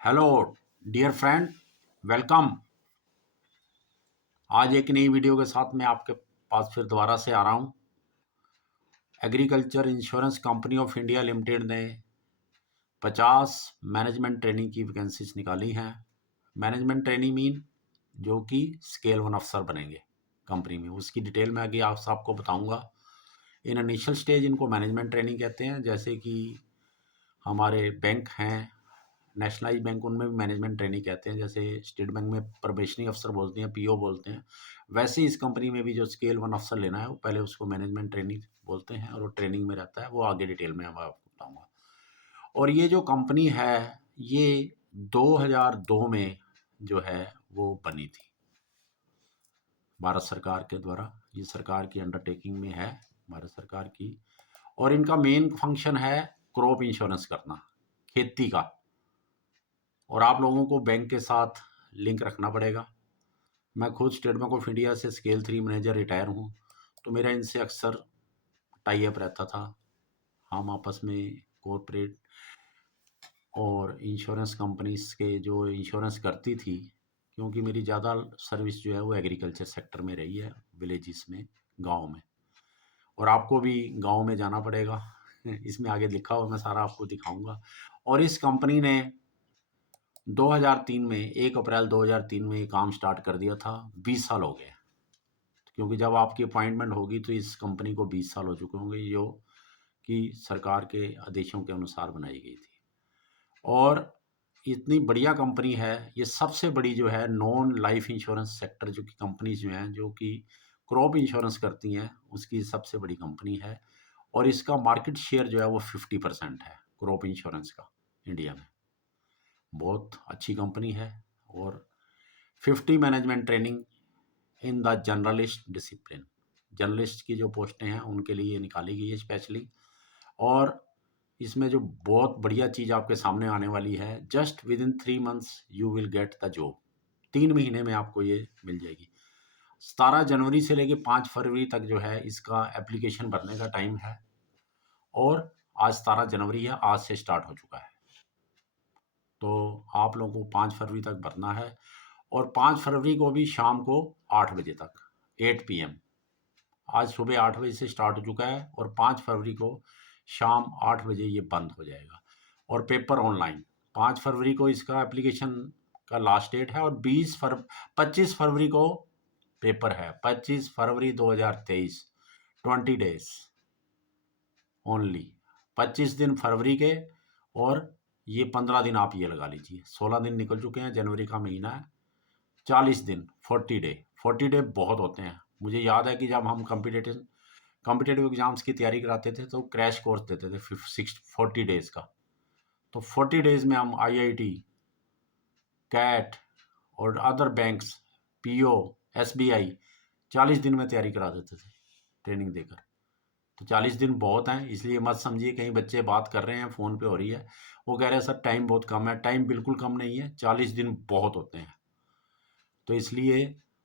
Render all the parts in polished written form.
Hello dear friend, welcome. आज एक नई वीडियो के साथ मैं आपके पास फिर दोबारा से आ रहा हूँ। Agriculture insurance company of India limited ने 50 मैनेजमेंट ट्रेनिंग की वैकेंसीज निकाली हैं। मैनेजमेंट ट्रेनिंग मीन जो कि स्केल वन अफसर बनेंगे कंपनी में, उसकी डिटेल में आगे आप सबको बताऊंगा। इन इनिशियल स्टेज इनको मैनेजमेंट ट्रेनिंग कहते हैं। जैसे कि हमारे बैंक हैं, नेशनलाइज बैंक, उनमें भी मैनेजमेंट ट्रेनिंग कहते हैं। जैसे स्टेट बैंक में प्रोबेशनरी अफसर बोलते हैं, पीओ बोलते हैं, वैसे ही इस कंपनी में भी जो स्केल वन अफसर लेना है वो पहले उसको मैनेजमेंट ट्रेनिंग बोलते हैं और वो ट्रेनिंग में रहता है। वो आगे डिटेल में मैं आपको बताऊंगा। और ये जो कंपनी है ये 2002 में जो है वो बनी थी भारत सरकार के द्वारा। ये सरकार की अंडरटेकिंग में है, भारत सरकार की। और इनका मेन फंक्शन है क्रॉप इंश्योरेंस करना, खेती का। और आप लोगों को बैंक के साथ लिंक रखना पड़ेगा। मैं खुद स्टेट बैंक ऑफ इंडिया से स्केल 3 मैनेजर रिटायर हूँ, तो मेरा इनसे अक्सर टाई अप रहता था। हम आपस में कॉरपोरेट और इंश्योरेंस कंपनीज के जो इंश्योरेंस करती थी, क्योंकि मेरी ज़्यादा सर्विस जो है वो एग्रीकल्चर सेक्टर में रही है, विलेजेस में, गांव में। और आपको भी गांव में जाना पड़ेगा। इसमें आगे लिखा हुआ मैं सारा आपको दिखाऊंगा। और इस कंपनी ने 2003 में 1 अप्रैल 2003 में ये काम स्टार्ट कर दिया था। 20 साल हो गए, क्योंकि जब आपकी अपॉइंटमेंट होगी तो इस कंपनी को 20 साल हो चुके होंगे, जो कि सरकार के आदेशों के अनुसार बनाई गई थी। और इतनी बढ़िया कंपनी है ये, सबसे बड़ी जो है नॉन लाइफ इंश्योरेंस सेक्टर जो कि कंपनीज जो हैं जो कि क्रॉप इंश्योरेंस करती हैं, उसकी सबसे बड़ी कंपनी है। और इसका मार्केट शेयर जो है वो 50% है क्रॉप इंश्योरेंस का इंडिया में। बहुत अच्छी कंपनी है। और 50 management training in the journalist discipline, journalist की जो पोस्टें हैं उनके लिए निकाली गई है स्पेशली। और इसमें जो बहुत बढ़िया चीज़ आपके सामने आने वाली है, just with in 3 months you will get the job. 3 महीने में आपको ये मिल जाएगी। 17 जनवरी से लेके 5 फरवरी तक जो है इसका एप्लीकेशन भरने का टाइम है। और आज 17 जनवरी है, आज से स्टार्ट हो चुका है। तो आप लोगों को 5 फरवरी तक भरना है। और 5 फरवरी को भी शाम को 8 बजे तक, 8 PM। आज सुबह 8 बजे से स्टार्ट हो चुका है और 5 फरवरी को शाम 8 बजे ये बंद हो जाएगा। और पेपर ऑनलाइन 5 फरवरी को इसका एप्लीकेशन का लास्ट डेट है। और 25 फरवरी को पेपर है, 25 फरवरी 2023। 20 डेज ओनली, 25 दिन फरवरी के। और ये 15 दिन आप ये लगा लीजिए, 16 दिन निकल चुके हैं, जनवरी का महीना है। 40 दिन, 40 डे। 40 डे बहुत होते हैं। मुझे याद है कि जब हम कॉम्पिटेटिव एग्जाम्स की तैयारी कराते थे तो क्रैश कोर्स देते थे 40 डेज का। तो 40 डेज में हम आईआईटी, कैट और अदर बैंक्स, पीओ, एसबीआई 40 दिन में तैयारी करा देते थे ट्रेनिंग देकर। तो 40 दिन बहुत हैं, इसलिए मत समझिए कहीं बच्चे बात कर रहे हैं फ़ोन पे हो रही है, वो कह रहे हैं सर टाइम बहुत कम है। टाइम बिल्कुल कम नहीं है, 40 दिन बहुत होते हैं। तो इसलिए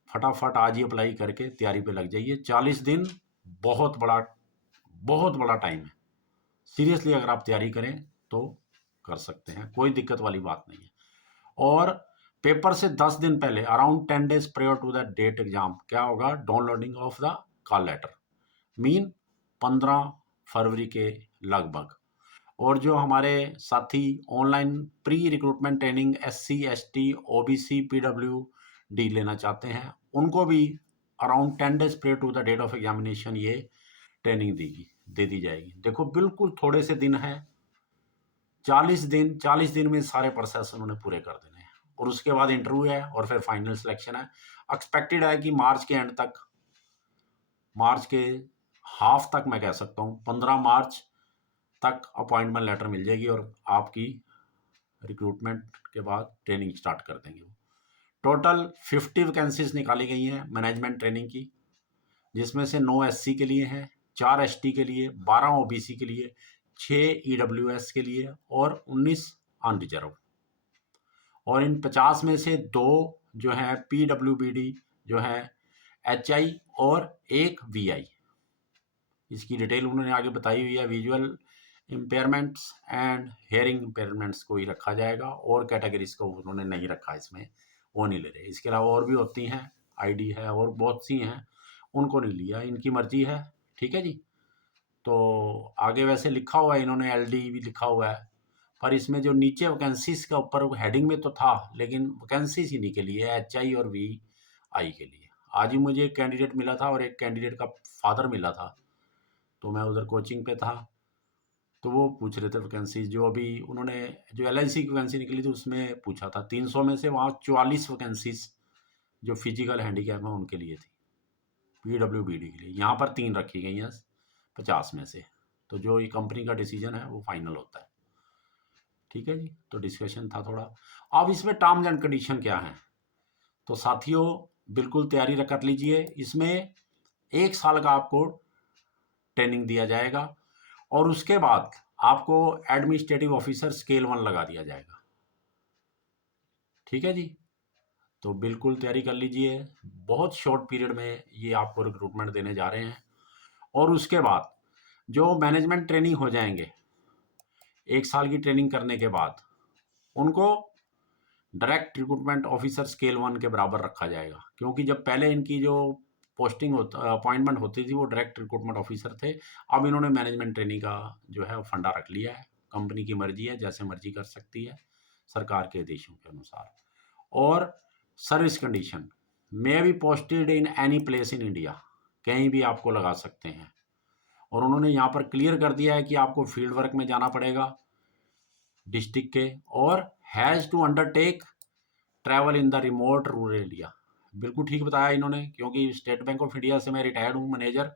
फटाफट आज ही अप्लाई करके तैयारी पे लग जाइए। 40 दिन बहुत बड़ा, बहुत बड़ा टाइम है। सीरियसली अगर आप तैयारी करें तो कर सकते हैं, कोई दिक्कत वाली बात नहीं है। और पेपर से 10 दिन पहले, around 10 days prior to the date exam, क्या होगा, downloading of the call letter, mean 15 फरवरी के लगभग। और जो हमारे साथी online pre recruitment training SC ST OBC PWD लेना चाहते हैं, उनको भी around 10 days prior to the date of examination ये ट्रेनिंग दे दी जाएगी। देखो बिल्कुल थोड़े से दिन हैं, 40 दिन में सारे प्रोसेस उन्होंने पूरे कर देने हैं। और उसके बाद इंटरव्यू है और फिर फाइनल सिलेक्शन है। एक्सपेक्टेड है कि मार्च के एंड तक, मार्च के हाफ तक मैं कह सकता हूँ, 15 मार्च तक अपॉइंटमेंट लेटर मिल जाएगी और आपकी रिक्रूटमेंट के बाद ट्रेनिंग स्टार्ट कर देंगे। टोटल 50 वैकेंसीज निकाली गई हैं मैनेजमेंट ट्रेनिंग की, जिसमें से 9 SC के लिए हैं, 4 ST के लिए, 12 OBC के लिए, 6 EWS के लिए और 19 अनरिजर्व। और इन 50 में से 2 जो है PWBD जो है HI और एक VI। इसकी डिटेल उन्होंने आगे बताई हुई है, visual impairments and hearing impairments को ही रखा जाएगा, और कैटेगरीज को उन्होंने नहीं रखा इसमें, वो नहीं ले रहे। इसके अलावा और भी होती हैं, आईडी है और बहुत सी हैं, उनको नहीं लिया, इनकी मर्जी है। ठीक है जी। तो आगे वैसे लिखा हुआ है इन्होंने, एलडी भी लिखा हुआ है, पर इसमें जो नीचे वैकेंसीज का ऊपर हेडिंग में तो था, लेकिन वैकेंसीज इन्हीं के लिए, एचआई और वीआई के लिए। आज ही मुझे एक कैंडिडेट मिला था और एक कैंडिडेट का फादर मिला था, तो मैं उधर कोचिंग पे था, तो वो पूछ रहे थे वैकेंसीज जो अभी उन्होंने, जो एलआईसी की वैकेंसी निकली थी उसमें पूछा था, 300 में से वहाँ 44 वैकेंसीज जो फिजिकल हैंडीकैप हैं उनके लिए थी, पीडब्ल्यूबीडी के लिए। यहाँ पर 3 रखी गई हैं 50 में से। तो जो ये कंपनी का डिसीजन है वो फाइनल होता है। ठीक है जी। तो डिस्कशन था थोड़ा। अब इसमें टर्म्स एंड कंडीशन क्या है, तो साथियों बिल्कुल तैयारी कर लीजिए। इसमें 1 साल का आपको ट्रेनिंग दिया जाएगा, और उसके बाद आपको एडमिनिस्ट्रेटिव ऑफिसर स्केल 1 लगा दिया जाएगा। ठीक है जी। तो बिल्कुल तैयारी कर लीजिए, बहुत शॉर्ट पीरियड में ये आपको रिक्रूटमेंट देने जा रहे हैं। और उसके बाद जो मैनेजमेंट ट्रेनिंग हो जाएंगे 1 साल की ट्रेनिंग करने के बाद, उनको डायरेक्ट रिक्रूटमेंट ऑफिसर स्केल 1 के बराबर रखा जाएगा, क्योंकि जब पहले इनकी जो पोस्टिंग होता, अपॉइंटमेंट होती थी, वो डायरेक्ट रिक्रूटमेंट ऑफिसर थे। अब इन्होंने मैनेजमेंट ट्रेनिंग का जो है वो फंडा रख लिया है। कंपनी की मर्जी है, जैसे मर्जी कर सकती है सरकार के आदेशों के अनुसार। और service condition, may be posted in any place in India, कहीं भी आपको लगा सकते हैं। और उन्होंने यहाँ पर क्लियर कर दिया है कि आपको फील्ड वर्क में जाना पड़ेगा डिस्ट्रिक्ट के, और has to undertake travel in the remote rural area. बिल्कुल ठीक बताया इन्होंने, क्योंकि स्टेट बैंक ऑफ इंडिया से मैं रिटायर्ड हूँ मैनेजर,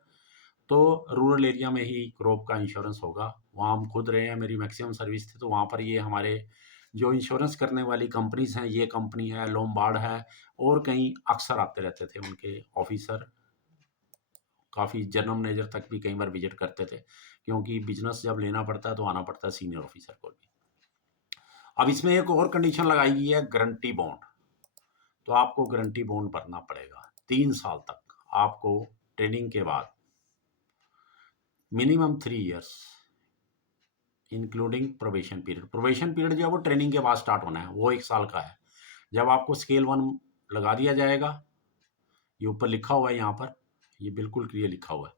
तो रूरल एरिया में ही क्रॉप का इंश्योरेंस होगा। वहाँ हम खुद रहे हैं, मेरी मैक्सिमम सर्विस थी, तो वहाँ पर ये हमारे जो इंश्योरेंस करने वाली कंपनीज हैं, ये कंपनी है, लोमबार्ड है, और कहीं अक्सर आते रहते थे उनके ऑफिसर, काफ़ी जनरल मैनेजर तक भी कई बार विजिट करते थे, क्योंकि बिजनेस जब लेना पड़ता है तो आना पड़ता है सीनियर ऑफिसर को भी। अब इसमें एक और कंडीशन लगाई गई है, गारंटी बॉन्ड। तो आपको गारंटी बॉन्ड भरना पड़ेगा 3 साल तक, आपको ट्रेनिंग के बाद minimum 3 years including probation period. Probation period जो है वो ट्रेनिंग के बाद स्टार्ट होना है, वो 1 साल का है। जब आपको स्केल 1 लगा दिया जाएगा, ये ऊपर लिखा हुआ है, यहाँ पर ये बिल्कुल क्लियर लिखा हुआ है,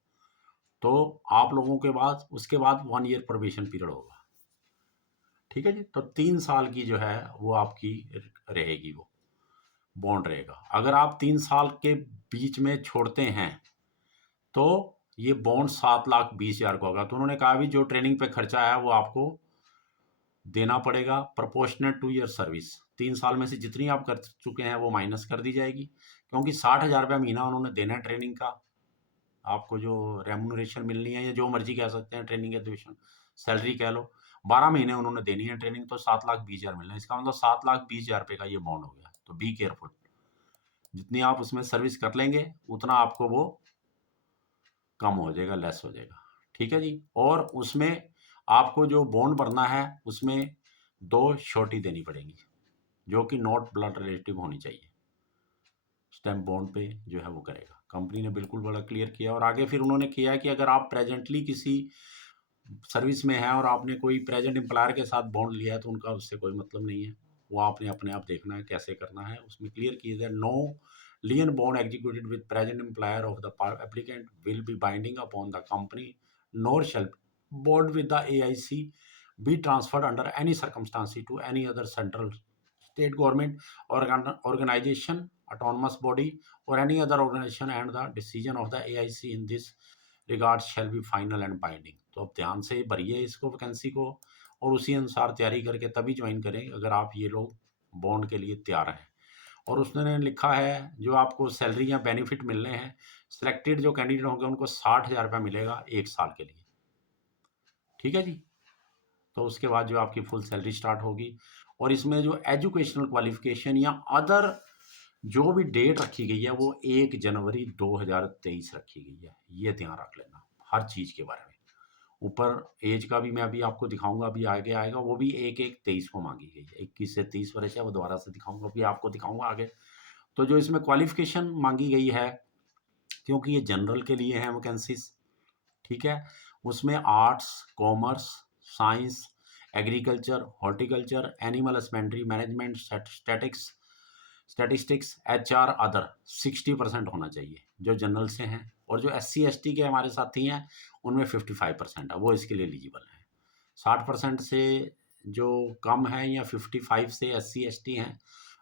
तो आप लोगों के बाद उसके बाद 1 ईयर प्रोबेशन पीरियड होगा। ठीक है जी। तो 3 साल की जो है वो आपकी रहेगी, वो बॉन्ड रहेगा। अगर आप 3 साल के बीच में छोड़ते हैं तो ये बॉन्ड 7,20,000 का होगा। तो उन्होंने कहा भी जो ट्रेनिंग पे खर्चा आया वो आपको देना पड़ेगा, प्रोपोर्शनेट टू ईयर सर्विस। 3 साल में से जितनी आप कर चुके हैं वो माइनस कर दी जाएगी, क्योंकि 60,000 रुपया महीना उन्होंने देना है ट्रेनिंग का, आपको जो रेमुनरेशन मिलनी है, या जो मर्जी कह सकते हैं, ट्रेनिंग एजुकेशन सैलरी कह लो, 12 महीने उन्होंने देनी है ट्रेनिंग, तो 7,20,000 मिलना है। इसका मतलब 7,20,000 रुपये का ये बॉन्ड हो गया। तो बी केयरफुल, जितनी आप उसमें सर्विस कर लेंगे उतना आपको वो कम हो जाएगा, लेस हो जाएगा। ठीक है जी। और उसमें आपको जो बॉन्ड भरना है उसमें 2 श्योरिटी देनी पड़ेगी, जो कि नॉट ब्लड रिलेटिव होनी चाहिए। स्टैम्प बॉन्ड पे जो है वो करेगा। कंपनी ने बिल्कुल बड़ा क्लियर किया। और आगे फिर उन्होंने किया कि अगर आप प्रेजेंटली किसी सर्विस में है और आपने कोई प्रेजेंट एम्प्लॉयर के साथ बॉन्ड लिया है, तो उनका उससे कोई मतलब नहीं है, वो आपने अपने आप देखना है कैसे करना है। उसमें क्लियर किया है, no lien bond executed with present employer of the applicant will be binding upon the company, nor shall bond with the AIC be transferred under any circumstances to any other central state government organization, autonomous body, or any other organization, and the decision of the AIC in this regard shall be final and binding। तो अब ध्यान से भरिए इसको, vacancy को, और उसी अनुसार तैयारी करके तभी ज्वाइन करें अगर आप ये लोग बॉन्ड के लिए तैयार हैं। और उसने लिखा है जो आपको सैलरी या बेनिफिट मिलने हैं, सिलेक्टेड जो कैंडिडेट होंगे उनको 60,000 रुपया मिलेगा 1 साल के लिए। ठीक है जी। तो उसके बाद जो आपकी फुल सैलरी स्टार्ट होगी। और इसमें जो एजुकेशनल क्वालिफिकेशन या अदर जो भी डेट रखी गई है वो 1 जनवरी 2023 रखी गई है, ये ध्यान रख लेना हर चीज़ के बारे में। ऊपर एज का भी मैं अभी आपको दिखाऊंगा, अभी आगे आएगा, वो भी 1/1/23 को मांगी गई है। 21 से 30 वर्ष है, वो दोबारा से दिखाऊंगा, अभी आपको दिखाऊंगा आगे। तो जो इसमें क्वालिफिकेशन मांगी गई है, क्योंकि ये जनरल के लिए हैं वैकेंसीज, ठीक है, उसमें arts, commerce, science, agriculture, horticulture, animal husbandry, management, statistics, HR, other 60% होना चाहिए जो जनरल से हैं। और जो SC ST के हमारे साथी हैं उनमें 55% है, वो इसके लिए एलिजिबल हैं। 60% से जो कम है या 55 से SC ST हैं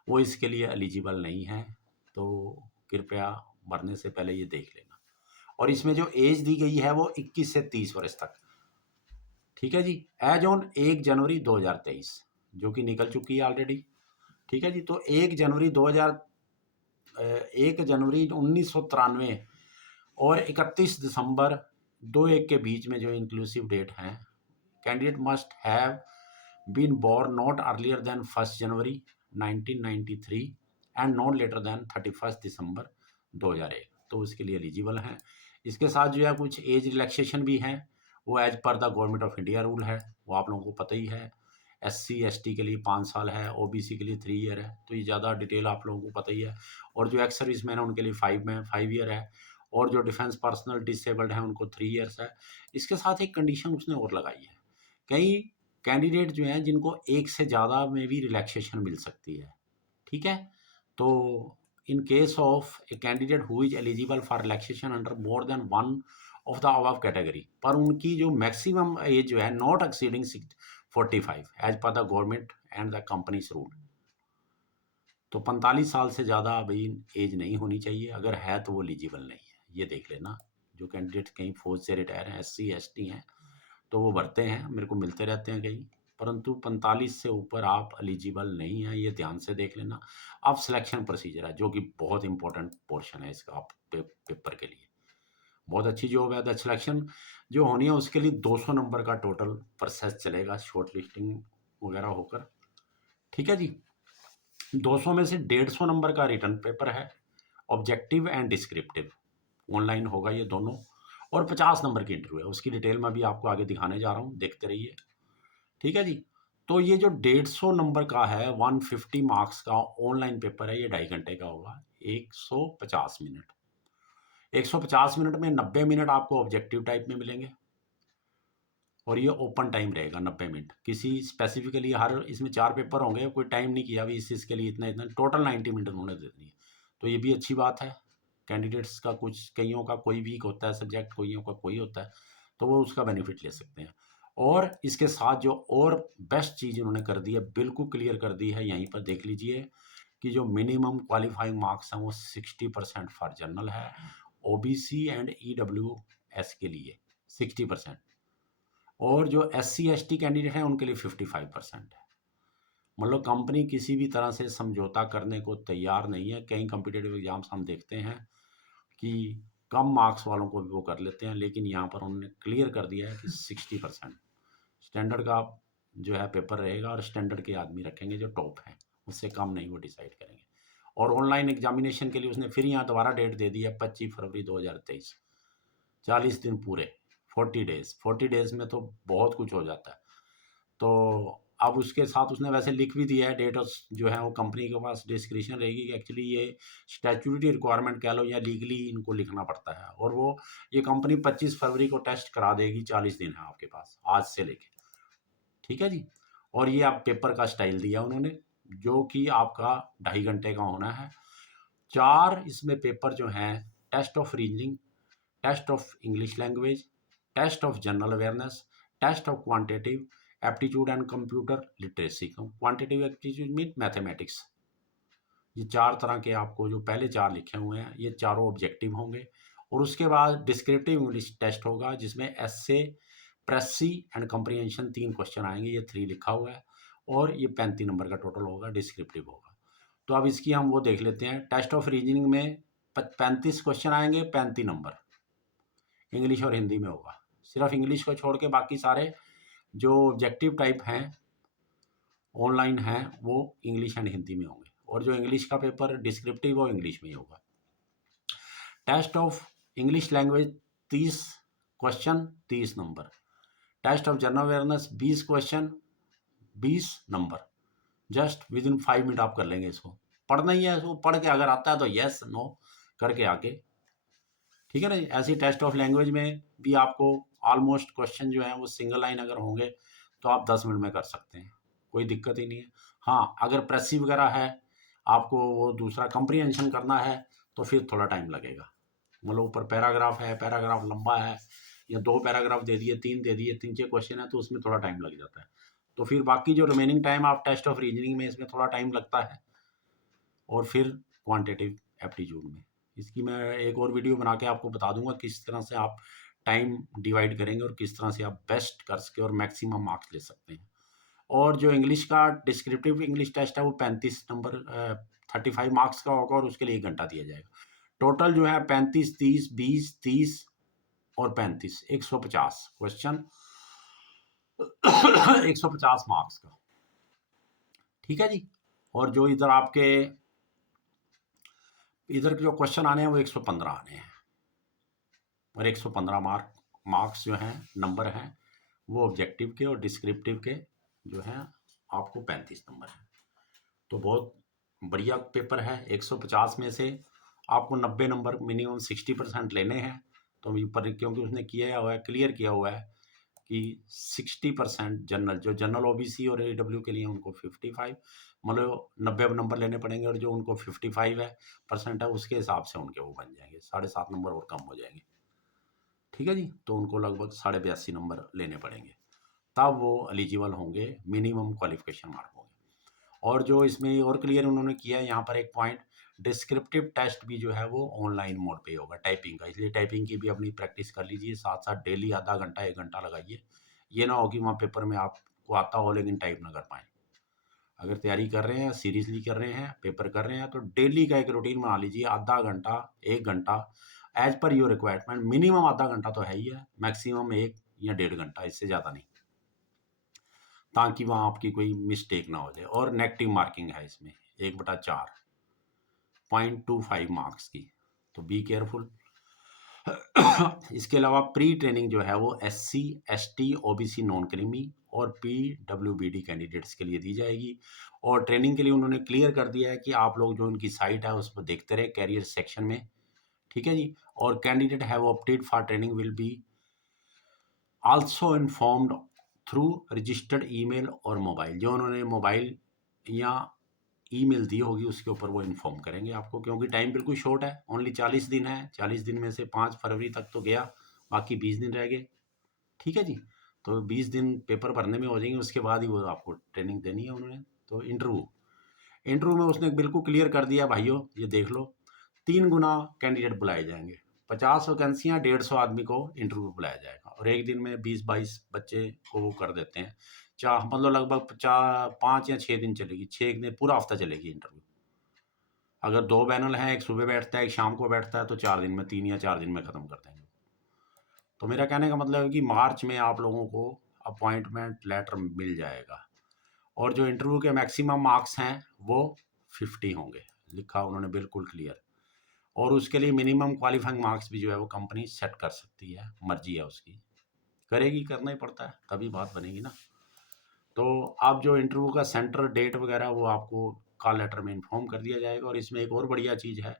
वो इसके लिए एलिजिबल नहीं है। तो कृपया भरने से पहले ये देख लेना। और इसमें जो एज दी गई है वो 21 से 30 वर्ष तक। ठीक है जी। एज ऑन 1 जनवरी 2023 जो कि निकल चुकी है ऑलरेडी। ठीक है जी। तो 1 जनवरी 1993 और 31 दिसंबर 21 के बीच में जो इंक्लूसिव डेट हैं, candidate must have been born not earlier than 1 January 1993 and not later than 31 December 2001। तो उसके लिए एलिजिबल हैं। इसके साथ जो है कुछ एज रिलैक्सेशन भी हैं, वो age per the government of India rule है, वो आप लोगों को पता ही है। SC ST के लिए 5 साल है, OBC के लिए 3 ईयर है, तो ये ज़्यादा डिटेल आप लोगों को पता ही है। और जो एक्स सर्विस मैन है उनके लिए 5 ईयर है, और जो डिफेंस पर्सनल डिसेबल्ड हैं उनको 3 ईयर्स है। इसके साथ एक कंडीशन उसने और लगाई है, कई कैंडिडेट जो हैं जिनको एक से ज़्यादा में भी रिलैक्सेशन मिल सकती है। ठीक है। तो in case of a candidate who is eligible for relaxation under more than one of the above category, पर उनकी जो मैक्सिमम एज जो है not exceeding 45 age per the government and the companies rule. तो 45 साल से ज़्यादा अभी एज नहीं होनी चाहिए, अगर है तो वो एलिजिबल नहीं है, ये देख लेना। जो कैंडिडेट कहीं फौज से रिटायर हैं, SC ST हैं, तो वो भरते हैं, मेरे को मिलते रहते हैं कहीं, परंतु 45 से ऊपर आप एलिजिबल नहीं हैं, ये ध्यान से देख लेना। अब सिलेक्शन प्रोसीजर है जो कि बहुत इंपॉर्टेंट पोर्शन है इसका, आप पेपर के लिए बहुत अच्छी जॉब है। द सिलेक्शन जो होनी है उसके लिए 200 नंबर का टोटल प्रोसेस चलेगा, शॉर्ट लिस्टिंग वगैरह होकर। ठीक है जी। 200 में से 150 नंबर का रिटर्न पेपर है, ऑब्जेक्टिव एंड डिस्क्रिप्टिव, ऑनलाइन होगा ये दोनों, और 50 नंबर की इंटरव्यू है, उसकी डिटेल मैं भी आपको आगे दिखाने जा रहा हूँ, देखते रहिए। ठीक है जी। तो ये जो 150 नंबर का है, 150 मार्क्स का ऑनलाइन पेपर है, ये 2.5 घंटे का होगा, 150 मिनट। 150 मिनट में 90 मिनट आपको ऑब्जेक्टिव टाइप में मिलेंगे, और ये ओपन टाइम रहेगा 90 मिनट। किसी स्पेसिफिकली हर इसमें 4 पेपर होंगे, कोई टाइम नहीं किया अभी इसके लिए इतना इतना, टोटल 90 मिनट उन्होंने दे दी है। तो ये भी अच्छी बात है। कैंडिडेट्स का कुछ, कईयों का कोई वीक होता है सब्जेक्ट, कईयों का कोई होता है, तो वो उसका बेनिफिट ले सकते हैं। और इसके साथ जो और बेस्ट चीज़ उन्होंने कर दी है, बिल्कुल क्लियर कर दी है, यहीं पर देख लीजिए कि जो मिनिमम क्वालिफाइंग मार्क्स हैं वो 60% फॉर जनरल है, OBC एंड EWS के लिए 60%, और जो SC ST कैंडिडेट हैं उनके लिए 55% है। मतलब कंपनी किसी भी तरह से समझौता करने को तैयार नहीं है। कई कॉम्पिटिटिव एग्जाम्स हम देखते हैं कि कम मार्क्स वालों को भी वो कर लेते हैं, लेकिन यहाँ पर उन्होंने क्लियर कर दिया है कि 60% स्टैंडर्ड का जो है पेपर रहेगा, और स्टैंडर्ड के आदमी रखेंगे जो टॉप हैं, उससे कम नहीं वो डिसाइड करेंगे। और ऑनलाइन एग्जामिनेशन के लिए उसने फिर यहाँ दोबारा डेट दे दी है, 25 फरवरी 2023, 40 दिन पूरे, 40 डेज में तो बहुत कुछ हो जाता है। तो अब उसके साथ उसने वैसे लिख भी दिया है डेट, जो है वो कंपनी के पास डिस्क्रिप्शन रहेगी कि एक्चुअली ये स्टैट्यूटरी रिक्वायरमेंट कह लो या लीगली इनको लिखना पड़ता है, और वो ये कंपनी 25 फरवरी को टेस्ट करा देगी, 40 दिन है आपके पास आज से लेके। ठीक है जी। और ये आप पेपर का स्टाइल दिया उन्होंने, जो कि आपका 2.5 घंटे का होना है। 4 इसमें पेपर जो हैं, test of reasoning, test of English language, test of general awareness, test of quantitative aptitude and computer literacy. Quantitative aptitude mean mathematics. ये 4 तरह के आपको जो पहले 4 लिखे हुए हैं, ये चारों ऑब्जेक्टिव होंगे। और उसके बाद डिस्क्रिप्टिव इंग्लिश टेस्ट होगा, जिसमें एस्से, प्रेसी एंड कंप्रीहेंशन 3 क्वेश्चन आएंगे, ये 3 लिखा हुआ है, और ये 35 नंबर का टोटल होगा, डिस्क्रिप्टिव होगा। तो अब इसकी हम वो देख लेते हैं। टेस्ट ऑफ रीजनिंग में 35 क्वेश्चन आएंगे, 35 नंबर इंग्लिश और हिंदी में होगा। सिर्फ इंग्लिश को छोड़ के बाकी सारे जो ऑब्जेक्टिव टाइप हैं ऑनलाइन हैं वो इंग्लिश एंड हिंदी में होंगे, और जो इंग्लिश का पेपर डिस्क्रिप्टिव वो इंग्लिश में ही होगा। Test of English language 30 question 30 number. Test of general awareness 20 question 20 number. Just with in 5 minute आप कर लेंगे इसको, पढ़ना ही है इसको, पढ़ के अगर आता है तो येस नो करके आगे। ठीक है ना। ऐसी टेस्ट ऑफ लैंग्वेज में भी आपको ऑलमोस्ट क्वेश्चन जो है वो सिंगल लाइन अगर होंगे तो आप 10 मिनट में कर सकते हैं, कोई दिक्कत ही नहीं है। हाँ, अगर प्रेसी वगैरह है, आपको वो दूसरा कंप्रीहेंशन करना है, तो फिर थोड़ा टाइम लगेगा। मतलब ऊपर पैराग्राफ है, पैराग्राफ लंबा है, या 2 पैराग्राफ दे दिए, 3 दे दिए, 3-6 क्वेश्चन है, तो उसमें थोड़ा टाइम लग जाता है। तो फिर बाकी जो रिमेनिंग टाइम आप टेस्ट ऑफ रीजनिंग में, इसमें थोड़ा टाइम लगता है, और फिर क्वांटिटेटिव एप्टीट्यूड में। इसकी मैं एक और वीडियो बना के आपको बता दूंगा किस तरह से आप टाइम डिवाइड करेंगे और किस तरह से आप बेस्ट कर सके और मैक्सिमम मार्क्स ले सकते हैं। और जो इंग्लिश का डिस्क्रिप्टिव इंग्लिश टेस्ट है वो 35 नंबर 35 मार्क्स का होगा, और उसके लिए 1 घंटा दिया जाएगा। टोटल जो है 35, 30, 20, 30 और 35, 150 क्वेश्चन 150 मार्क्स का, ठीक है जी। और जो इधर आपके इधर के जो क्वेश्चन आने हैं वो 115 आने हैं, और 115 मार्क्स जो हैं, नंबर हैं, वो ऑब्जेक्टिव के और डिस्क्रिप्टिव के जो हैं आपको 35 नंबर हैं। तो बहुत बढ़िया पेपर है। 150 में से आपको 90 नंबर मिनिमम 60% लेने हैं। तो ऊपर क्योंकि उसने किया हुआ है, क्लियर किया हुआ है कि 60% जनरल, जो जनरल ओबीसी और AW के लिए उनको 55, मतलब 90 नंबर लेने पड़ेंगे, और जो उनको 55 है परसेंट है, उसके हिसाब से उनके वो बन जाएंगे, 7.5 नंबर और कम हो जाएंगे, ठीक है जी। तो उनको लगभग 82.5 नंबर लेने पड़ेंगे, तब वो एलिजिबल होंगे, मिनिमम क्वालिफिकेशन मार्क होंगे। और जो इसमें और क्लियर उन्होंने किया है यहाँ पर एक पॉइंट, डिस्क्रिप्टिव टेस्ट भी जो है वो ऑनलाइन मोड पे होगा, टाइपिंग का। इसलिए टाइपिंग की भी अपनी प्रैक्टिस कर लीजिए, साथ साथ डेली आधा घंटा 1 घंटा लगाइए। ये ना हो कि वहाँ पेपर में आपको आता हो लेकिन टाइप ना कर पाएँ। अगर तैयारी कर रहे हैं, सीरियसली कर रहे हैं, पेपर कर रहे हैं, तो डेली का एक रूटीन बना लीजिए, आधा घंटा 1 घंटा as per your requirement. Minimum आधा घंटा तो है ही है, मैक्सिमम 1 या 1.5 घंटा, इससे ज़्यादा नहीं, ताकि वहाँ आपकी कोई मिस्टेक ना हो जाए। और नेगेटिव मार्किंग है इसमें 1/4 0.25 मार्क्स की, तो बी केयरफुल। इसके अलावा प्री ट्रेनिंग जो है वो SC ST OBC non creamy और PWBD कैंडिडेट्स के लिए दी जाएगी। और ट्रेनिंग के लिए उन्होंने क्लियर कर दिया है कि आप लोग जो उनकी साइट है उस पर देखते रहे कैरियर सेक्शन में, ठीक है जी। और candidate have opted for training will be also informed through registered email और मोबाइल। जो उन्होंने मोबाइल या ईमेल दी होगी उसके ऊपर वो इन्फॉर्म करेंगे आपको, क्योंकि टाइम बिल्कुल शॉर्ट है, ओनली 40 दिन है। 40 दिन में से 5 फरवरी तक तो गया, बाकी 20 दिन रह गए, ठीक है जी। तो 20 दिन पेपर भरने में हो जाएंगे, उसके बाद ही वो आपको ट्रेनिंग देनी है उन्होंने। तो इंटरव्यू में उसने बिल्कुल क्लियर कर दिया, भाइयों ये देख लो, 3 गुना कैंडिडेट बुलाए जाएंगे। 50 वैकेंसियाँ, 150 आदमी को इंटरव्यू बुलाया जाएगा, और एक दिन में 20-22 बच्चे को वो कर देते हैं। मतलब लगभग 5 या 6 दिन चलेगी, 6 दिन, पूरा हफ्ता चलेगी इंटरव्यू। अगर 2 पैनल हैं, एक सुबह बैठता है, एक शाम को बैठता है, तो 4 दिन में, 3 या 4 दिन में ख़त्म कर देंगे। तो मेरा कहने का मतलब है कि मार्च में आप लोगों को अपॉइंटमेंट लेटर मिल जाएगा। और जो इंटरव्यू के मैक्सिमम मार्क्स हैं वो 50 होंगे, लिखा उन्होंने बिल्कुल क्लियर। और उसके लिए मिनिमम क्वालिफाइंग मार्क्स भी जो है वो कंपनी सेट कर सकती है, मर्जी है उसकी, करेगी, करना ही पड़ता है, तभी बात बनेगी ना। तो आप जो इंटरव्यू का सेंटर, डेट वगैरह, वो आपको कॉल लेटर में इन्फॉर्म कर दिया जाएगा। और इसमें एक और बढ़िया चीज़ है,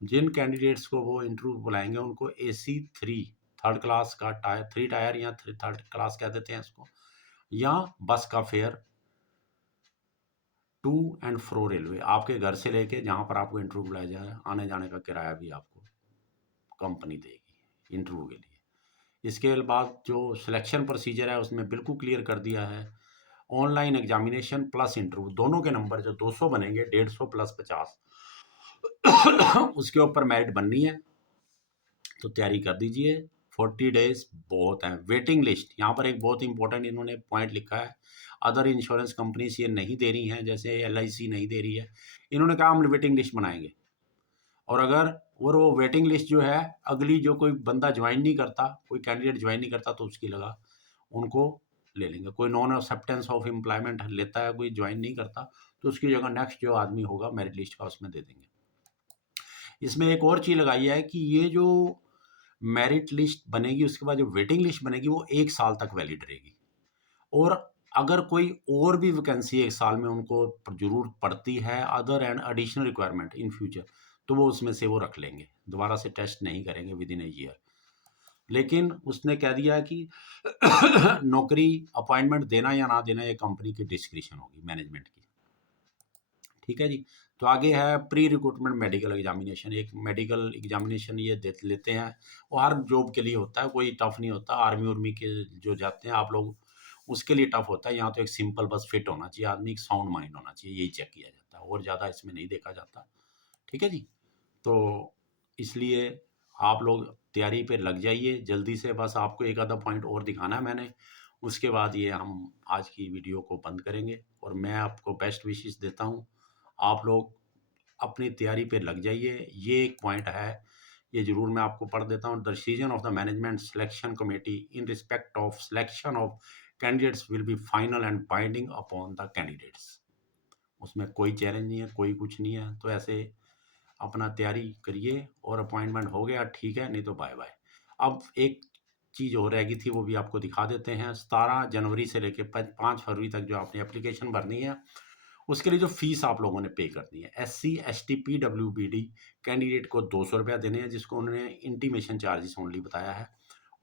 जिन कैंडिडेट्स को वो इंटरव्यू बुलाएंगे उनको AC3 थर्ड क्लास का टायर, 3 टायर या थर्ड क्लास कह देते हैं इसको, या बस का fare to and fro railway, आपके घर से लेके जहाँ पर आपको इंटरव्यू बुलाया जाए, आने जाने का किराया भी आपको कंपनी देगी इंटरव्यू के लिए। इसके बाद जो सिलेक्शन प्रोसीजर है उसमें बिल्कुल क्लियर कर दिया है, ऑनलाइन एग्जामिनेशन प्लस इंटरव्यू, दोनों के नंबर जो 200 बनेंगे, 150 प्लस 50 उसके ऊपर मेरिट बननी है। तो तैयारी कर दीजिए, 40 डेज बहुत हैं। वेटिंग लिस्ट, यहाँ पर एक बहुत इंपॉर्टेंट इन्होंने पॉइंट लिखा है, अदर इंश्योरेंस कंपनीज ये नहीं दे रही हैं, जैसे LIC नहीं दे रही है। इन्होंने कहा हम वेटिंग लिस्ट बनाएंगे, और अगर वो वेटिंग लिस्ट जो है, अगली जो कोई बंदा ज्वाइन नहीं करता, कोई कैंडिडेट ज्वाइन नहीं करता, तो उसकी लगा उनको ले लेंगे। कोई नॉन एक्सेप्टेंस ऑफ एम्प्लॉयमेंट लेता है, कोई ज्वाइन नहीं करता, तो उसकी जगह नेक्स्ट जो आदमी होगा मेरिट लिस्ट का उसमें दे देंगे। इसमें एक और चीज़ लगाई है कि ये जो मेरिट लिस्ट बनेगी, उसके बाद जो वेटिंग लिस्ट बनेगी वो 1 साल तक वैलिड रहेगी। और अगर कोई और भी वैकेंसी 1 साल में उनको ज़रूरत पड़ती है, other and additional requirement in future, तो वो उसमें से वो रख लेंगे, दोबारा से टेस्ट नहीं करेंगे विद इन अ ईयर। लेकिन उसने कह दिया कि नौकरी अपॉइंटमेंट देना या ना देना ये कंपनी की डिस्क्रिप्शन होगी मैनेजमेंट की। ठीक है जी। तो आगे है प्री रिक्रूटमेंट मेडिकल एग्जामिनेशन। एक मेडिकल एग्जामिनेशन ये दे लेते हैं, वो हर जॉब के लिए होता है, कोई टफ नहीं होता। आर्मी उर्मी के जो जाते हैं आप लोग, उसके लिए टफ होता है। यहाँ तो एक सिंपल बस फिट होना चाहिए आदमी, एक साउंड माइंड होना चाहिए, यही चेक किया जाता है, और ज़्यादा इसमें नहीं देखा जाता। ठीक है जी। तो इसलिए आप लोग तैयारी पे लग जाइए जल्दी से। बस आपको एक आधा पॉइंट और दिखाना है मैंने, उसके बाद ये हम आज की वीडियो को बंद करेंगे। और मैं आपको बेस्ट विशेस देता हूँ, आप लोग अपनी तैयारी पे लग जाइए। ये एक पॉइंट है, ये ज़रूर मैं आपको पढ़ देता हूँ। The decision of the management selection committee in respect of selection of candidates will be final and binding upon the candidates. उसमें कोई चैलेंज नहीं है, कोई कुछ नहीं है। तो ऐसे अपना तैयारी करिए, और अपॉइंटमेंट हो गया ठीक है, नहीं तो बाय बाय। अब एक चीज़ और रह गई थी, वो भी आपको दिखा देते हैं। 17 जनवरी से लेकर 5 फरवरी तक जो आपने एप्लीकेशन भरनी है, उसके लिए जो फीस आप लोगों ने पे करनी है। SC ST PWBD कैंडिडेट को 200 रुपया देने हैं, जिसको उन्होंने इंटीमेशन चार्जेस ओनली बताया है।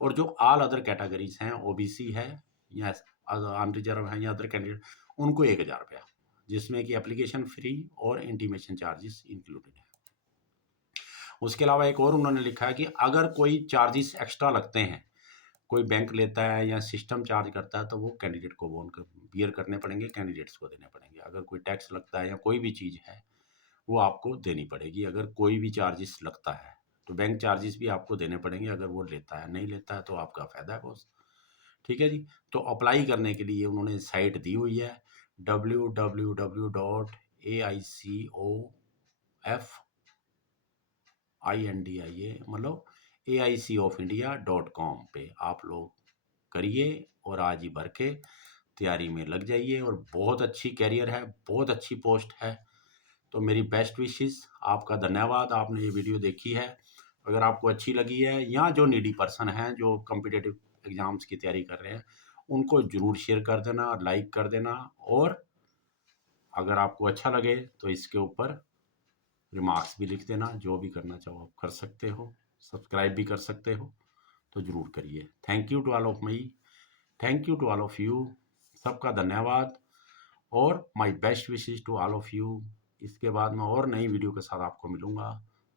और जो ऑल अदर कैटेगरीज हैं, OBC है या अनरिजर्व है या अदर कैंडिडेट, उनको 1000 रुपया, जिसमें कि एप्लीकेशन फ्री और इंटीमेशन चार्जेस इंक्लूडेड है। उसके अलावा एक और उन्होंने लिखा है कि अगर कोई चार्जेस एक्स्ट्रा लगते हैं, कोई बैंक लेता है या सिस्टम चार्ज करता है, तो वो कैंडिडेट को बियर करने पड़ेंगे, कैंडिडेट्स को देने पड़ेंगे। अगर कोई टैक्स लगता है या कोई भी चीज़ है, वो आपको देनी पड़ेगी। अगर कोई भी चार्जेस लगता है तो बैंक चार्जेस भी आपको देने पड़ेंगे। अगर वो लेता है, नहीं लेता है तो आपका फ़ायदा है बॉस। ठीक है जी। तो अप्लाई करने के लिए उन्होंने साइट दी हुई है, www.aicof INDIA मतलब AICofIndia.com पे आप लोग करिए, और आज ही भर के तैयारी में लग जाइए। और बहुत अच्छी कैरियर है, बहुत अच्छी पोस्ट है। तो मेरी बेस्ट विशेस, आपका धन्यवाद, आपने ये वीडियो देखी है। अगर आपको अच्छी लगी है, या जो नीडी पर्सन हैं जो कॉम्पिटिटिव एग्जाम्स की तैयारी कर रहे हैं, उनको ज़रूर शेयर कर देना, लाइक कर देना। और अगर आपको अच्छा लगे तो इसके ऊपर रिमार्क्स भी लिख देना। जो भी करना चाहो आप कर सकते हो, सब्सक्राइब भी कर सकते हो, तो ज़रूर करिए। Thank you to all of me, thank you to all of you, सबका धन्यवाद, और my best wishes to all of you. इसके बाद मैं और नई वीडियो के साथ आपको मिलूँगा।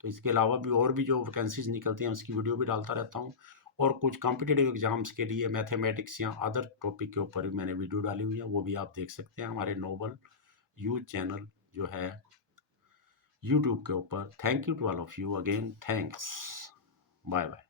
तो इसके अलावा भी और भी जो वैकेंसीज़ निकलती हैं, उसकी वीडियो भी डालता रहता हूँ। और कुछ कॉम्पिटिटिव एग्ज़ाम्स के लिए मैथमेटिक्स या अदर टॉपिक के ऊपर भी मैंने वीडियो डाली हुई है, वो भी आप देख सकते हैं हमारे नोबल यूथ चैनल जो है यूट्यूब के ऊपर। Thank you to all of you again, thanks, bye bye.